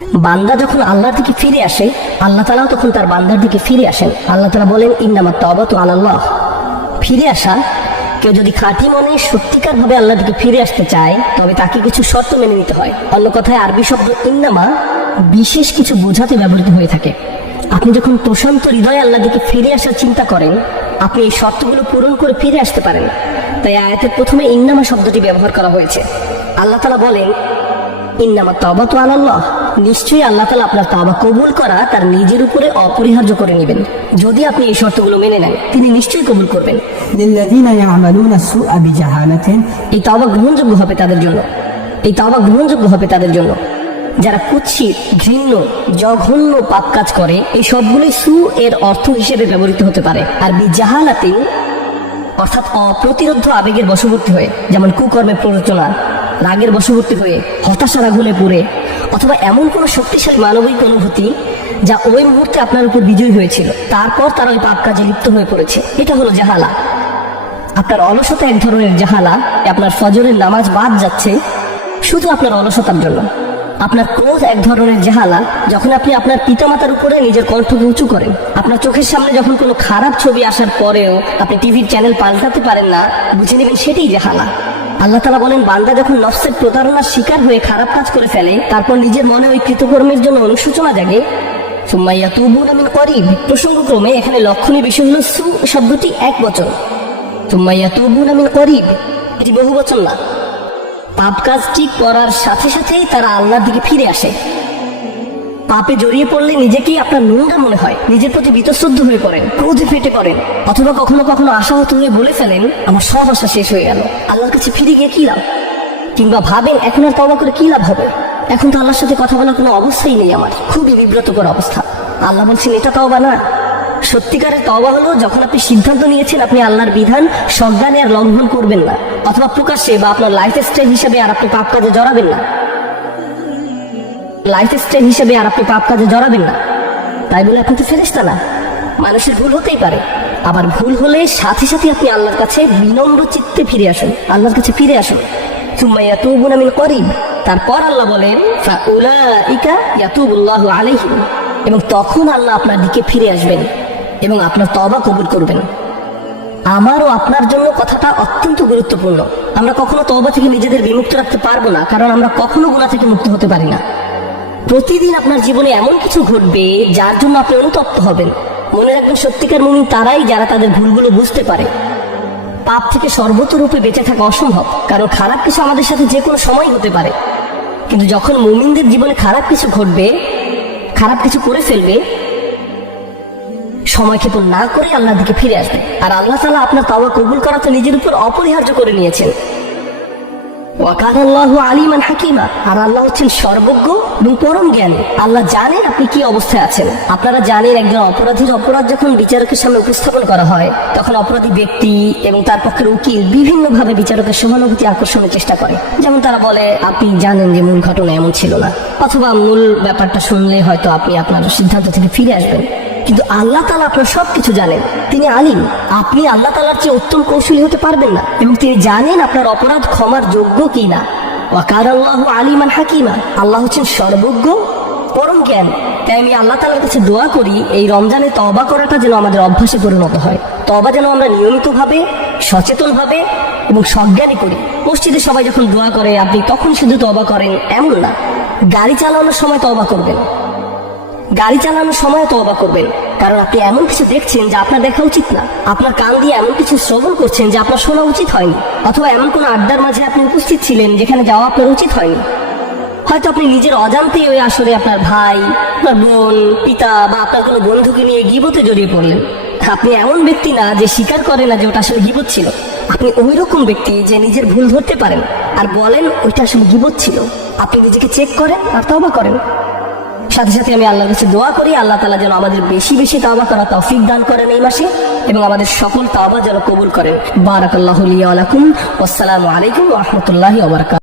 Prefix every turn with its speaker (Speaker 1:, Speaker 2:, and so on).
Speaker 1: বান্দা যখন আল্লাহর দিকে ফিরে আসে, আল্লাহ তালাও তখন তার বান্দার দিকে ফিরে আসেন। আল্লাহ তালা বলেন ইন্নামাত তবাতু আল্লাহ। ফিরে আসা, কেউ যদি খাঁটি মনে সত্যিকার ভাবে আল্লাহর দিকে ফিরে আসতে চায়, তবে তাকে কিছু শর্ত মেনে নিতে হয়। অন্য কথায়, আরবি শব্দ ইন্নামা বিশেষ কিছু বোঝাতে ব্যবহৃত হয়ে থাকে। আপনি যখন প্রশান্ত হৃদয়ে আল্লাহর দিকে ফিরে আসার চিন্তা করেন, আপনি এই শর্তগুলো পূরণ করে ফিরে আসতে পারেন। তাই আয়াতের প্রথমে ইন্নামা শব্দটি ব্যবহার করা হয়েছে। আল্লাহ তালা বলেন ইন্নামা তবা তো আল্লাহ নিশ্চয়ই আল্লাহ তালা আপনার তাবা কবুল করা তার নিজের উপরে অপরিহার্য করে নেবেন। যদি আপনি এই শর্তগুলো মেনে নেন তিনি নিশ্চয়ই কবুল করবেন। এই তাবা গ্রহণযোগ্য হবে তাদের জন্য। এই তাবা গ্রহণযোগ্য হবে তাদের জন্য। যারা কুচ্ছিত ঘৃণ্য জঘন্য পাপ কাজ করে এই সবগুলি সু এর অর্থ হিসেবে ব্যবহৃত হতে পারে। আর বিজাহালাতিন অর্থাৎ অপ্রতিরোধ আবেগের বশবর্তী হয়ে যেমন কুকর্মের প্ররোচনা রাগের বশবর্তী হয়ে, হতাশার আগুনে পড়ে, অথবা এমন কোনো শক্তিশালী মানবিক অনুভূতি যা ওই মুহূর্তে আপনার উপর বিজয়ী হয়েছিল। তারপর তারা ওই পাপ কাজে লিপ্ত হয়ে পড়েছে। এটা হলো জাহালা। আপনার অলসতা এক ধরনের জাহালা আপনার ফজরের নামাজ বাদ যাচ্ছে, শুধু আপনার অলসতার জন্য। আপনার ক্রোধ এক ধরনের জাহালা, যখন আপনি আপনার পিতামাতার উপরে নিজের কণ্ঠকে উঁচু করেন। আপনার চোখের সামনে যখন কোনো খারাপ ছবি আসার পরেও আপনি টিভির চ্যানেল পাল্টাতে পারেন না, বুঝে নেবেন সেটাই জাহালা। আল্লাহ তালা বলেন, বান্দা যখন নফসের প্রতারণার শিকার হয়ে খারাপ কাজ করে ফেলে, তারপর নিজের মনে ওই কৃতকর্মের জন্য অনুশোচনা জাগে। সুম্মাইয়া তুবুন আমিন করিব। প্রসঙ্গক্রমে এখানে লক্ষণীয় বিষয় হল সু শব্দটি এক বচন। সুম্মাইয়া তুবুন আমিন করিব। এটি বহু বচন না। পাপ কাজটি করার সাথে সাথেই তারা আল্লাহর দিকে ফিরে আসে। পাপে জড়িয়ে পড়লে নিজেকেই আপনার নোংরা মনে হয়। নিজের প্রতি বিতশ্রদ্ধ হয়ে পড়েন, ক্রোধে ফেটে পড়েন। অথবা কখনো কখনো আশাহত হয়ে বলে ফেলেন, আমার সব আশা শেষ হয়ে গেল। আল্লাহর কাছে ফিরে গিয়ে কি লাভ? কিংবা ভাবেন, এখন আর তবা করে কি লাভ হবে? এখন তো আল্লাহর সাথে কথা বলার কোনো অবস্থাই নেই আমার। খুবই বিব্রতকর অবস্থা। আল্লাহ বলছেন, এটা তওবা না। সত্যিকারের তওবা হলো যখন আপনি সিদ্ধান্ত নিয়েছেন আপনি আল্লাহর বিধান সজ্ঞানে আর লঙ্ঘন করবেন না। অথবা প্রকাশ্যে বা আপনার লাইফ স্টাইল হিসেবে আর আপনি পাপ কাজে জড়াবেন না। লাইফ স্টাইল হিসেবে আর আপনি পাপ কাজে জড়াবেন না। তাই বলে আপনি তো ফেরেস্তা না। মানুষের ভুল হতেই পারে। আবার ভুল হলে সাথে সাথে আপনি আল্লাহর কাছে বিনম্র চিত্তে ফিরে আসুন। আল্লাহর কাছে ফিরে আসুন। সুম্মাইয়া তুবুন আমিন করিব। তারপর আল্লাহ বলেন আলাইহিম। এবং তখন আল্লাহ আপনার দিকে ফিরে আসবেন এবং আপনার তবা কবুল করবেন। আমারও আপনার জন্য কথাটা অত্যন্ত গুরুত্বপূর্ণ। আমরা কখনো তবা থেকে নিজেদের বিমুক্ত রাখতে পারব না, কারণ আমরা কখনো গুণা থেকে মুক্ত হতে পারি না। প্রতিদিন আপনার জীবনে এমন কিছু ঘটবে যার জন্য আপনি অনুতপ্ত হবেন। মনে রাখবেন, সত্যিকার মুমিন তারাই যারা তাদের ভুলগুলো বুঝতে পারে। পাপ থেকে সর্বতরূপে বেঁচে থাকা অসম্ভব। কারণ খারাপ কিছু আমাদের সাথে যে কোনো সময় হতে পারে। কিন্তু যখন মুমিনদের জীবনে খারাপ কিছু ঘটবে, খারাপ কিছু করে ফেলবে, সময় ক্ষেপণ না করে আল্লাহর দিকে ফিরে আসবে। আর আল্লাহ তালা আপনার তাওয়া কবুল করা তো নিজের উপর অপরিহার্য করে নিয়েছেন। ওয়াকান আল্লাহ আলিমান হাকিমা। আর আল্লাহ হচ্ছেন সর্বজ্ঞ এবং পরম জ্ঞান। আল্লাহ জানেন আপনি কি অবস্থায় আছেন। আপনারা জানেন একজন অপরাধীর অপরাধ যখন বিচারকের সামনে উপস্থাপন করা হয়, তখন অপরাধী ব্যক্তি এবং তার পক্ষের উকিল বিভিন্নভাবে বিচারকের সহানুভূতি আকর্ষণের চেষ্টা করে। যেমন তারা বলে, আপনি জানেন যে মূল ঘটনা এমন ছিল না। অথবা মূল ব্যাপারটা শুনলে হয়তো আপনি আপনার সিদ্ধান্ত থেকে ফিরে আসবেন। কিন্তু আল্লাহ তালা আপনার সবকিছু জানেন। তিনি আলিম। আপনি আল্লাহ তালার চেয়ে উত্তম কৌশলী হতে পারবেন না। এবং তিনি জানেন আপনার অপরাধ ক্ষমার যোগ্য কি না ওয়াকার আল্লাহ আলিমান হাকিমা। আল্লাহ হচ্ছেন সর্বজ্ঞ, পরম জ্ঞান। তাই আমি আল্লাহ তালার কাছে দোয়া করি, এই রমজানে তবা করাটা যেন আমাদের অভ্যাসে পরিণত হয়। তবা যেন আমরা নিয়মিতভাবে, সচেতনভাবে এবং সজ্ঞানী করি। মসজিদে সবাই যখন দোয়া করে, আপনি তখন শুধু তবা করেন, এমন না। গাড়ি চালানোর সময় তবা করবেন। গাড়ি চালানোর সময় তওবা করবেন। কারণ আপনি এমন কিছু দেখছেন যা আপনার দেখা উচিত না। আপনার কান দিয়ে এমন কিছু শ্রবণ করছেন যা আপনার শোনা উচিত হয়নি। অথবা এমন কোনো আড্ডার মাঝে আপনি উপস্থিত ছিলেন যেখানে যাওয়া আপনার উচিত হয়নি। হয়তো আপনি নিজের অজান্তেই ওই আসরে আপনার ভাই, আপনার বোন, পিতা বা আপনার কোনো বন্ধুকে নিয়ে গিবতে জড়িয়ে পড়লেন। আপনি এমন ব্যক্তি না যে স্বীকার করে না যে ওটা আসলে গিবত ছিল। আপনি ওই রকম ব্যক্তি যে নিজের ভুল ধরতে পারেন। আর বলেন ওইটা আসলে গিবত ছিল। আপনি নিজেকে চেক করেন আর তবা করেন। সাথে সাথে আমি আল্লাহর কাছে দোয়া করি, আল্লাহ তালা যেন আমাদের বেশি বেশি তাওবা করা তৌফিক দান করেন এই মাসে এবং আমাদের সকল তাওবা যেন কবুল করেন। বারাকাল্লাহ আলাইকুম আসসালামু আলাইকুম রহমতুল্লাহ ওবরাকাত